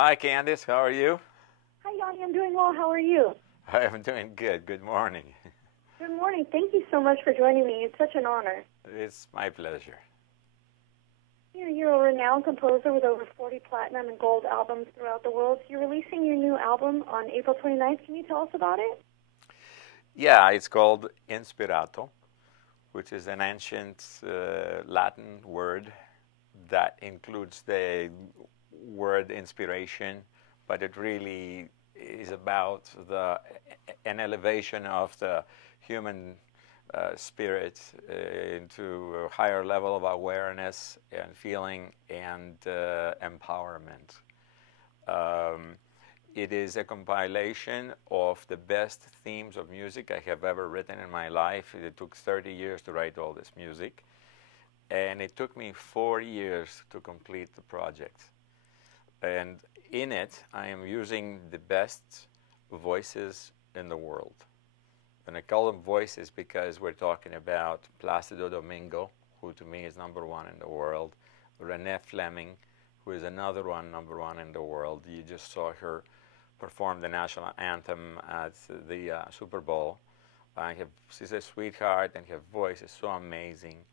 Hi, Candice. How are you? Hi, Yanni. I'm doing well. How are you? I'm doing good. Good morning. Good morning. Thank you so much for joining me. It's such an honor. It's my pleasure. You're a renowned composer with over 40 platinum and gold albums throughout the world. You're releasing your new album on April 29th. Can you tell us about it? Yeah, it's called Inspirato, which is an ancient Latin word that includes the word inspiration, but it really is about an elevation of the human spirit into a higher level of awareness and feeling and empowerment. Um, it is a compilation of the best themes of music I have ever written in my life. It took 30 years to write all this music, and it took me 4 years to complete the project. And in it, I am using the best voices in the world. And I call them voices because we're talking about Plácido Domingo, who to me is #1 in the world, Renee Fleming, who is another one, #1 in the world. You just saw her perform the national anthem at the Super Bowl. She's a sweetheart, and her voice is so amazing.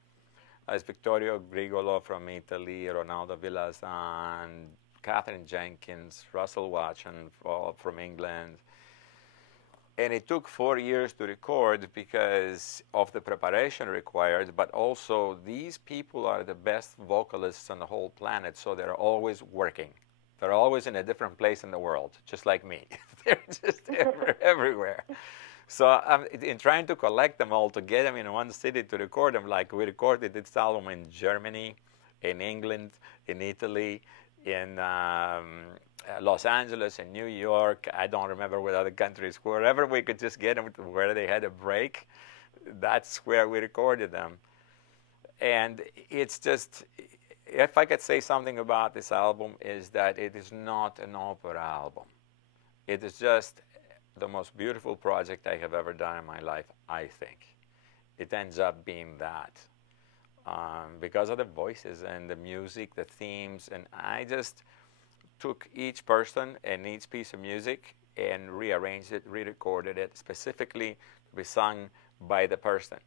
There's Vittorio Grigolo from Italy, Ronaldo Villazan, Catherine Jenkins, Russell Watson from England. And it took 4 years to record because of the preparation required, but also these people are the best vocalists on the whole planet, so they're always working. They're always in a different place in the world, just like me. They're just everywhere. So in trying to collect them all, to get them in one city to record them, like we recorded this album in Germany, in England, in Italy, in Los Angeles, in New York. I don't remember what other countries. Wherever we could just get them, where they had a break, that's where we recorded them. And it's just, if I could say something about this album, is that it is not an opera album. It is just the most beautiful project I have ever done in my life, I think. It ends up being that. Because of the voices and the music, the themes, and I just took each person and each piece of music and rearranged it, re-recorded it specifically to be sung by the person.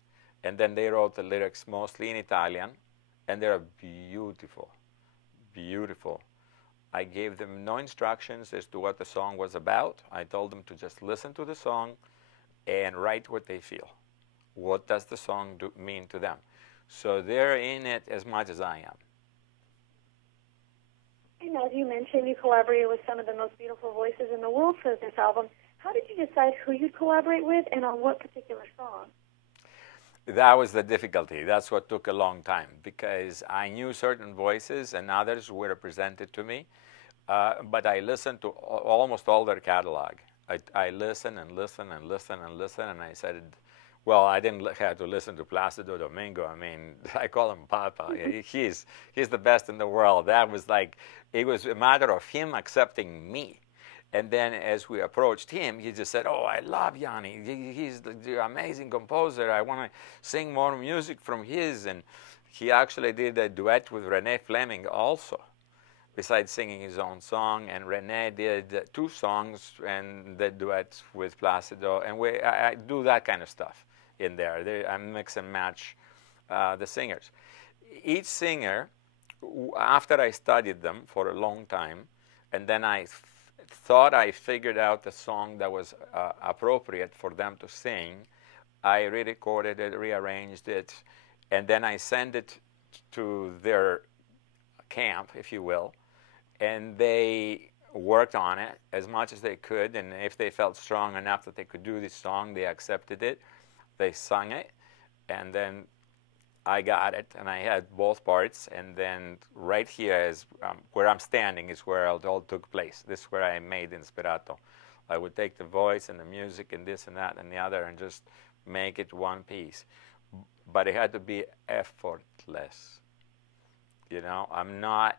And then they wrote the lyrics mostly in Italian, and they're beautiful, beautiful. I gave them no instructions as to what the song was about. I told them to just listen to the song and write what they feel. What does the song mean to them? So they're in it as much as I am. And as you mentioned, you collaborated with some of the most beautiful voices in the world for this album. How did you decide who you'd collaborate with and on what particular song? That was the difficulty. That's what took a long time, because I knew certain voices and others were presented to me, but I listened to almost all their catalog. I listened and listened and listened and listened, and I said, well, I didn't have to listen to Plácido Domingo. I mean, I call him Papa. He's the best in the world. That was like, it was a matter of him accepting me. And then as we approached him, he just said, oh, I love Yanni. He's the amazing composer. I want to sing more music from his. And he actually did a duet with Renee Fleming also, besides singing his own song. And Renee did 2 songs and the duets with Plácido. And I do that kind of stuff in there. I mix and match the singers. Each singer, after I studied them for a long time, and then I thought I figured out the song that was appropriate for them to sing, I re-recorded it, rearranged it, and then I sent it to their camp, if you will, and they worked on it as much as they could, and if they felt strong enough that they could do this song, they accepted it, they sung it, and then I got it, and I had both parts, and then right here is where I'm standing is where it all took place. This is where I made Inspirato. I would take the voice and the music and this and that and the other and just make it one piece. But it had to be effortless. You know, I'm not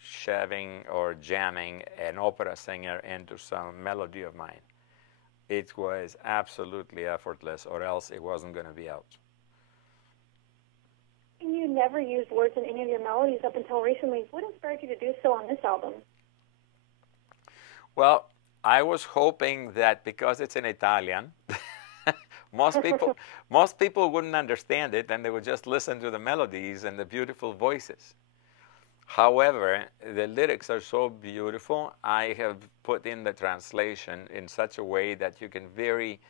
shoving or jamming an opera singer into some melody of mine. It was absolutely effortless, or else it wasn't going to be out. And you never used words in any of your melodies up until recently. What inspired you to do so on this album? Well, I was hoping that because it's in Italian, most people most people wouldn't understand it and they would just listen to the melodies and the beautiful voices. However, the lyrics are so beautiful. I have put in the translation in such a way that you can very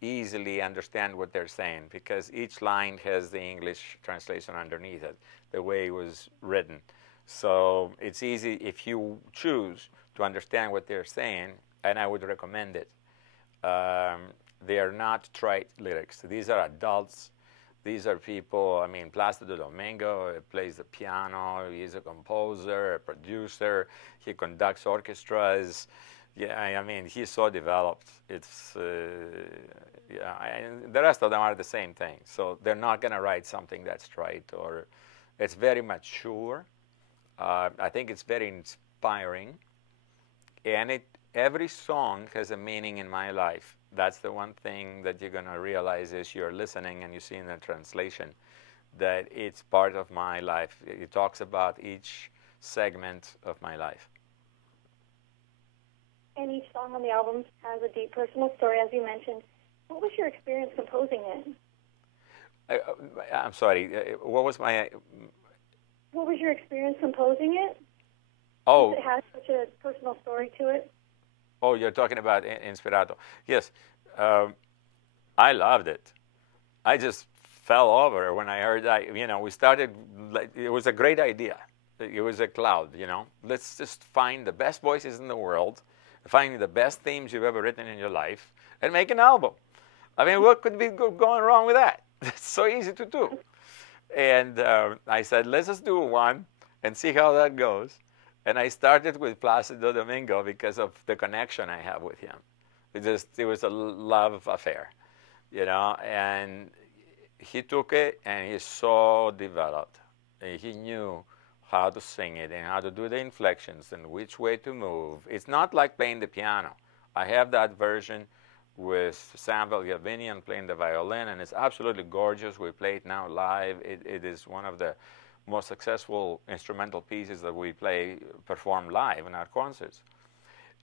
easily understand what they're saying because each line has the English translation underneath it, the way it was written. So it's easy if you choose to understand what they're saying, and I would recommend it. Um, they are not trite lyrics. These are adults. These are people, I mean, Placido Domingo plays the piano. He's a composer, a producer. He conducts orchestras. Yeah, I mean, he's so developed. It's, yeah, and the rest of them are the same thing. So they're not going to write something that's trite or it's very mature. I think it's very inspiring. And every song has a meaning in my life. That's the one thing that you're going to realize as you're listening and you see in the translation that it's part of my life. It talks about each segment of my life. And each song on the album has a deep personal story, as you mentioned. What was your experience composing it? I'm sorry, what was my... What was your experience composing it? Oh. It has such a personal story to it. Oh, you're talking about Inspirato. Yes, I loved it. I just fell over when I heard that. You know, we started, it was a great idea. It was a cloud, you know. Let's just find the best voices in the world, find the best themes you've ever written in your life, and make an album. I mean, what could be going wrong with that? It's so easy to do. And I said, let's just do one and see how that goes. And I started with Placido Domingo because of the connection I have with him. It was a love affair, you know. And he took it and he's so developed. He knew how to sing it and how to do the inflections and which way to move. It's not like playing the piano. I have that version with Sam Valgavinian playing the violin, and it's absolutely gorgeous. We play it now live. It is one of the most successful instrumental pieces that we perform live in our concerts.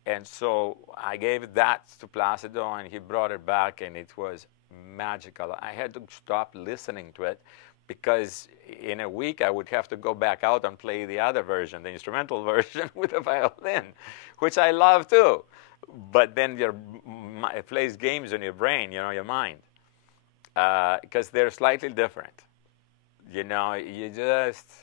And so I gave that to Placido, and he brought it back, and it was magical. I had to stop listening to it because in a week I would have to go back out and play the other version, the instrumental version with the violin, which I love too. But then it plays games on your brain, you know, your mind, because they're slightly different. You know, it's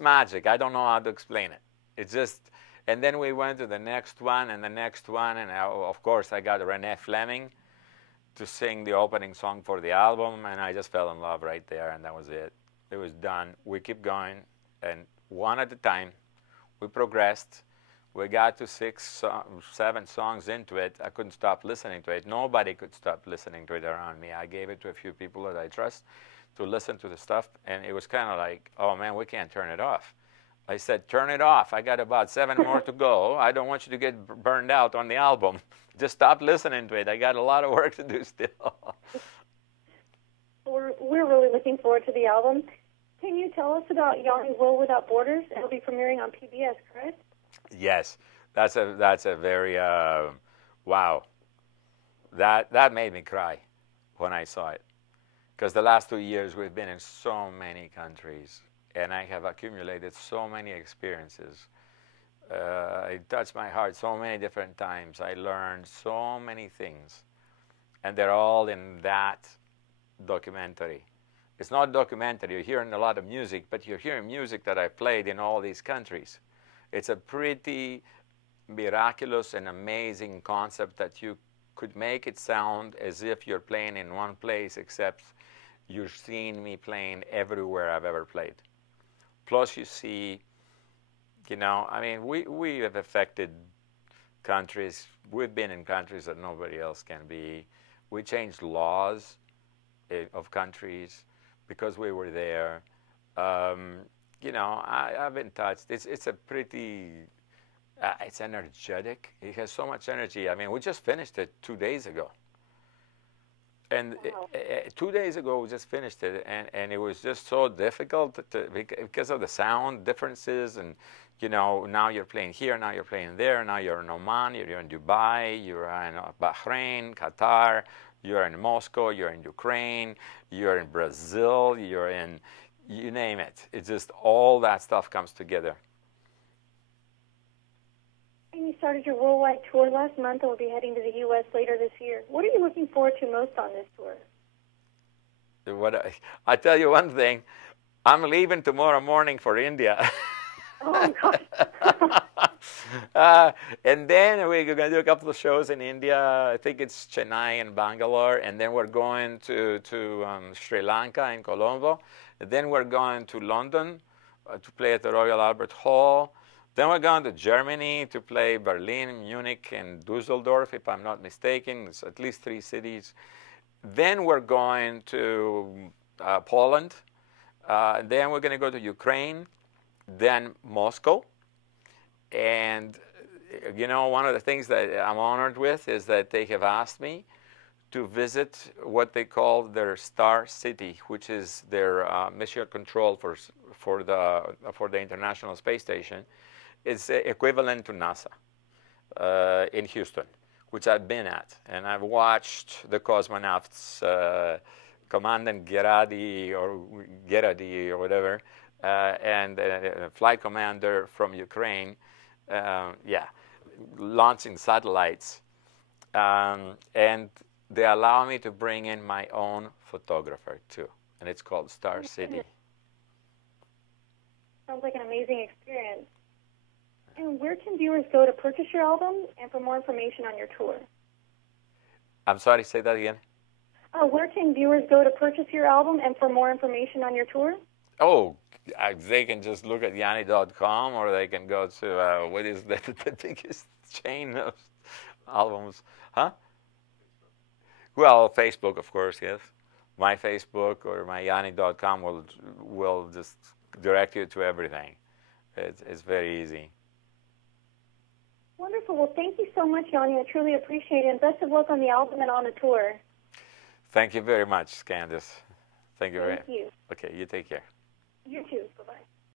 magic. I don't know how to explain it. It's just, and then we went to the next one and the next one, and of course I got Renee Fleming to sing the opening song for the album, and I just fell in love right there, and that was it. It was done. We keep going, and one at a time, we progressed. We got to 7 songs into it. I couldn't stop listening to it. Nobody could stop listening to it around me. I gave it to a few people that I trust to listen to the stuff, and it was kind of like, oh man, we can't turn it off. I said, turn it off. I got about 7 more to go. I don't want you to get burned out on the album. Just stop listening to it. I got a lot of work to do still. We're really looking forward to the album. Can you tell us about Yanni World Without Borders? It'll be premiering on PBS, correct? Yes, that's a very wow. That made me cry when I saw it, because the last 2 years we've been in so many countries, and I have accumulated so many experiences. It touched my heart so many different times. I learned so many things, and they're all in that documentary. It's not a documentary. You're hearing a lot of music, but you're hearing music that I played in all these countries. It's a pretty miraculous and amazing concept that you could make it sound as if you're playing in one place, except you're seeing me playing everywhere I've ever played. Plus you see, you know, I mean, we have affected countries. We've been in countries that nobody else can be. We changed laws of countries because we were there. You know, I've been touched. It's a pretty, it's energetic. It has so much energy. I mean, we just finished it 2 days ago. And Wow. 2 days ago, we just finished it, and it was just so difficult because of the sound differences. And, now you're playing here, now you're playing there, now you're in Oman, you're in Dubai, you're in Bahrain, Qatar, you're in Moscow, you're in Ukraine, you're in Brazil, you're in, you name it. It's just all that stuff comes together. And you started your worldwide tour last month and will be heading to the U.S. later this year. What are you looking forward to most on this tour? I tell you one thing, I'm leaving tomorrow morning for India. Oh, my gosh. And then we're going to do a couple of shows in India. I think it's Chennai and Bangalore. And then we're going to Sri Lanka and Colombo. And then we're going to London to play at the Royal Albert Hall. Then we're going to Germany to play Berlin, Munich, and Dusseldorf, if I'm not mistaken. It's at least 3 cities. Then we're going to Poland. Then we're going to go to Ukraine, then Moscow. And, one of the things that I'm honored with is that they have asked me to visit what they call their Star City, which is their mission control for the International Space Station. It's equivalent to NASA in Houston, which I've been at. And I've watched the cosmonauts, Commandant Geradi or whatever, and flight commander from Ukraine, launching satellites. And they allow me to bring in my own photographer, too. And it's called Star City. Sounds like an amazing experience. And where can viewers go to purchase your album and for more information on your tour? I'm sorry, say that again. Where can viewers go to purchase your album and for more information on your tour? Oh, they can just look at Yanni.com, or they can go to, what is the biggest chain of albums? Huh? Well, Facebook, of course, yes. My Facebook or my Yanni.com will just direct you to everything. It's very easy. Wonderful. Well, thank you so much, Yanni. I truly appreciate it. And best of luck on the album and on the tour. Thank you very much, Candice. Thank you. Thank you. Okay, you take care. You too. Bye-bye.